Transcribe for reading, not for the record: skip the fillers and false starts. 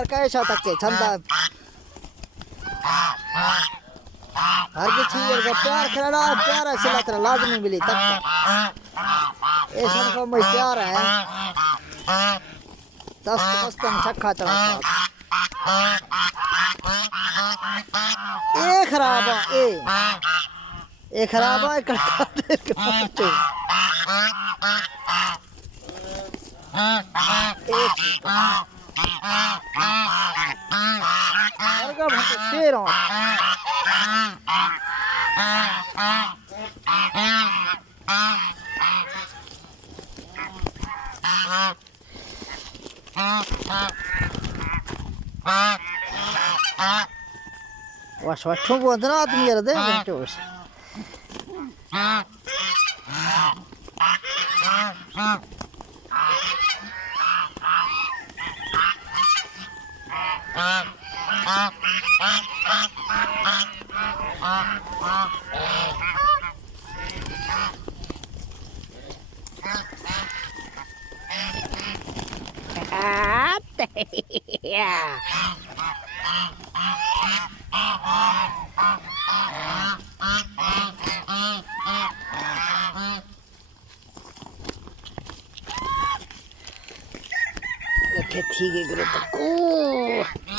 पर कैसा तक के छंदा हर की चीज का प्यार करना प्यार असला तरह लाजमी मिली तक ऐसा को मैं प्यार है दस में छक्का चढ़ा ए खराब है ए खराब है कटका दे के पहुंचे और का भक्त शेर हो वाश वाश ठोक बंदना आदमी यार दे बेटोस ठीक है गुरु तक